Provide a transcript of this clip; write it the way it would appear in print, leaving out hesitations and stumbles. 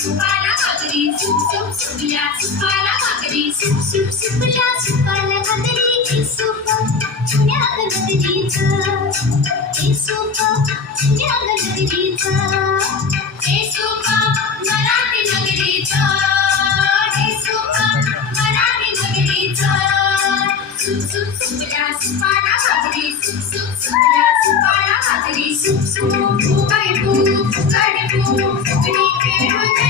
सुपाला भाकरी सुपल्या सुपाला भाकरी सुपल्या सुपाला भाकरी सुप पुण्या गणपतीचं हे सुप पुण्या गणपतीचं हे सुप मराठी नगरीचं हे सुप मराठी नगरीचं सुपल्या सुपाला भाकरी सुपल्या सुपाला भाकरी सुप फुकाडी फुकाडी फुकडी खेळून